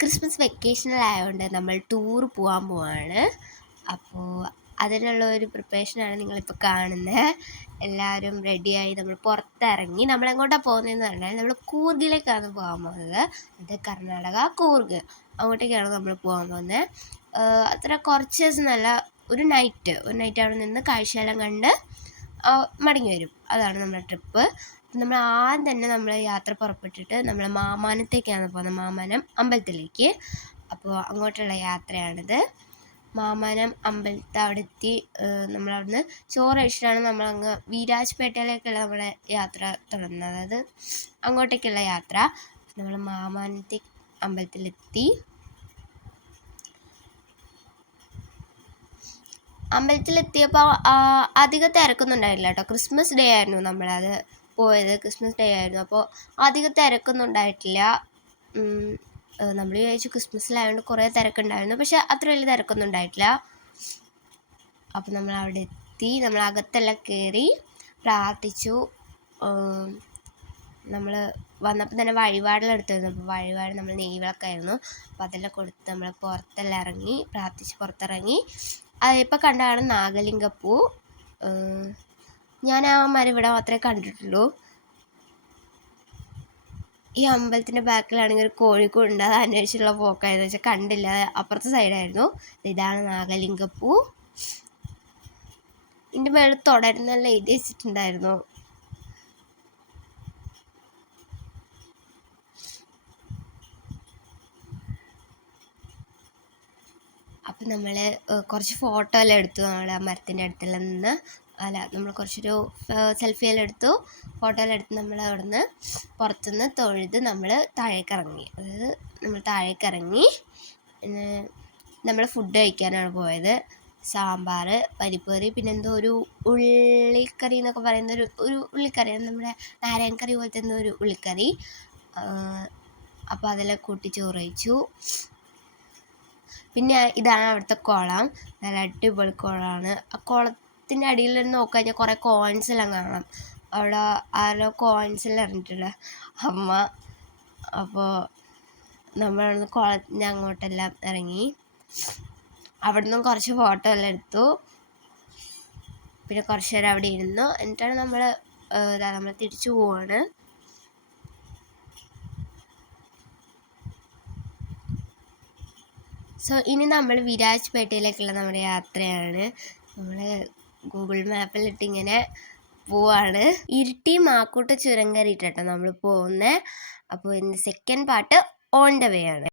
Christmas വെക്കേഷനിലായതുകൊണ്ട് നമ്മൾ tour പോകാൻ പോവാണ്. അപ്പോൾ അതിനുള്ള ഒരു പ്രിപ്പറേഷനാണ് നിങ്ങളിപ്പോൾ കാണുന്നത് എല്ലാവരും റെഡിയായി നമ്മൾ പുറത്തിറങ്ങി നമ്മൾ എങ്ങോട്ടാണ് പോകുന്നതെന്ന് പറഞ്ഞാൽ നമ്മൾ കൂർഗിലേക്കാണ് പോകാൻ പോകുന്നത് അത് കർണാടക കൂർഗ് അങ്ങോട്ടേക്കാണ് നമ്മൾ പോകാൻ പോകുന്നത് അത്ര കുറച്ച് ദിവസം നല്ല ഒരു നൈറ്റ് ഒരു നൈറ്റ് അവിടെ നിന്ന് കാഴ്ചയെല്ലാം കണ്ട് മടങ്ങി വരും. അതാണ് നമ്മുടെ ട്രിപ്പ് നമ്മൾ ആദ്യം തന്നെ നമ്മൾ യാത്ര പുറപ്പെട്ടിട്ട് നമ്മൾ മാമാനത്തേക്കാണ് പോകുന്നത്. മാമാനം അമ്പലത്തിലേക്ക്. അപ്പോൾ അങ്ങോട്ടുള്ള യാത്രയാണിത്. മാമാനം അമ്പലത്തെ അവിടെ എത്തി നമ്മളവിടുന്ന് ചോറ് കഴിച്ചിട്ടാണ് നമ്മളങ്ങ് വീരാജ്പേട്ടയിലേക്കുള്ള നമ്മളെ യാത്ര തുടങ്ങുന്നത്. അതായത് അങ്ങോട്ടേക്കുള്ള യാത്ര. നമ്മൾ മാമാനത്തെ അമ്പലത്തിലെത്തി. അമ്പലത്തിലെത്തിയപ്പോൾ അധികം തിരക്കൊന്നും ഉണ്ടായില്ല കേട്ടോ ക്രിസ്മസ് ഡേ ആയിരുന്നു നമ്മളത് പോയത്. ക്രിസ്മസ് ഡേ ആയിരുന്നു. അപ്പോൾ അധികം തിരക്കൊന്നും ഉണ്ടായിട്ടില്ല നമ്മൾ വിചാരിച്ചു ക്രിസ്മസിലായതുകൊണ്ട് കുറേ തിരക്കുണ്ടായിരുന്നു. പക്ഷെ അത്ര വലിയ തിരക്കൊന്നും ഉണ്ടായിട്ടില്ല അപ്പോൾ നമ്മൾ അവിടെ എത്തി. നമ്മൾ അകത്തെല്ലാം കയറി പ്രാർത്ഥിച്ചു. നമ്മൾ വന്നപ്പോൾ തന്നെ വഴിപാടെല്ലാം എടുത്തിരുന്നു. അപ്പോൾ വഴിപാട് നമ്മൾ നെയ്വിളക്കായിരുന്നു. അപ്പോൾ അതെല്ലാം കൊടുത്ത് നമ്മൾ പുറത്തെല്ലാം ഇറങ്ങി പ്രാർത്ഥിച്ച് പുറത്തിറങ്ങി ഇപ്പോൾ കണ്ടതാണ് നാഗലിംഗപ്പൂ. ഞാൻ ആ മരം ഇവിടെ മാത്രമേ കണ്ടിട്ടുള്ളൂ. ഈ അമ്പലത്തിന്റെ ബാക്കിലാണെങ്കിൽ ഒരു കോഴിക്കൂടുണ്ട് അത് അന്വേഷിച്ചുള്ള പോക്കായെന്ന് വെച്ചാൽ കണ്ടില്ല അപ്പുറത്തെ സൈഡായിരുന്നു. ഇതാണ് നാഗലിംഗപ്പൂ. ഇതിന്റെ മേളിൽ തുടരുന്നെല്ലാം എഴുതി വെച്ചിട്ടുണ്ടായിരുന്നു. അപ്പം നമ്മൾ കുറച്ച് ഫോട്ടോ എല്ലാം എടുത്തു നമ്മൾ ആ മരത്തിന്റെ അടുത്തെല്ലാം നിന്ന് അല്ല നമ്മൾ കുറച്ചൊരു സെൽഫി എല്ലാം എടുത്തു. ഫോട്ടോ എല്ലാം എടുത്ത് നമ്മൾ അവിടുന്ന് പുറത്തുനിന്ന് തൊഴുത് നമ്മൾ താഴേക്ക് ഇറങ്ങി അതായത് നമ്മൾ താഴേക്ക് ഇറങ്ങി നമ്മൾ ഫുഡ് കഴിക്കാനാണ് പോയത്. സാമ്പാർ പരിപ്പേറി പിന്നെ എന്തോ ഒരു ഉള്ളിക്കറി എന്നൊക്കെ പറയുന്ന ഒരു ഒരു ഉള്ളിക്കറി നമ്മുടെ നാരങ്ങക്കറി കറി പോലത്തെ എന്തോ ഒരു ഉള്ളിക്കറി. അപ്പോൾ അതെല്ലാം കൂട്ടി ചോറ് കഴിച്ചു. പിന്നെ ഇതാണ് അവിടുത്തെ കുളം. നല്ല അടിപൊളി കുളമാണ്. ആ കുളത്തിന്റെ അടിയിൽ നോക്കി കഴിഞ്ഞാൽ കുറേ കോയിൻസ് എല്ലാം കാണാം. അവിടെ ആരോ കോയിൻസ് എല്ലാം ഇറങ്ങിയിട്ടുണ്ട്. അമ്മ. അപ്പോൾ നമ്മൾ അവിടുന്ന് കുളത്തിന്റെ അങ്ങോട്ടെല്ലാം ഇറങ്ങി. അവിടെ നിന്നും കുറച്ച് ഫോട്ടോ എല്ലാം എടുത്തു. പിന്നെ കുറച്ച് നേരം അവിടെ ഇരുന്നു. എന്നിട്ടാണ് നമ്മൾ നമ്മൾ തിരിച്ചു പോവാണ്. സോ ഇനി നമ്മൾ വിരാജ് വിരാജ്പേട്ടയിലേക്കുള്ള നമ്മുടെ യാത്രയാണ്. നമ്മൾ ഗൂഗിൾ മാപ്പിലിട്ട് ഇങ്ങനെ പോവാണ്. ഇരുട്ടി മാക്കൂട്ട ചുരം കയറിയിട്ടോ നമ്മൾ പോകുന്നത് അപ്പോൾ ഇന്ന് second part on the way ആണ്.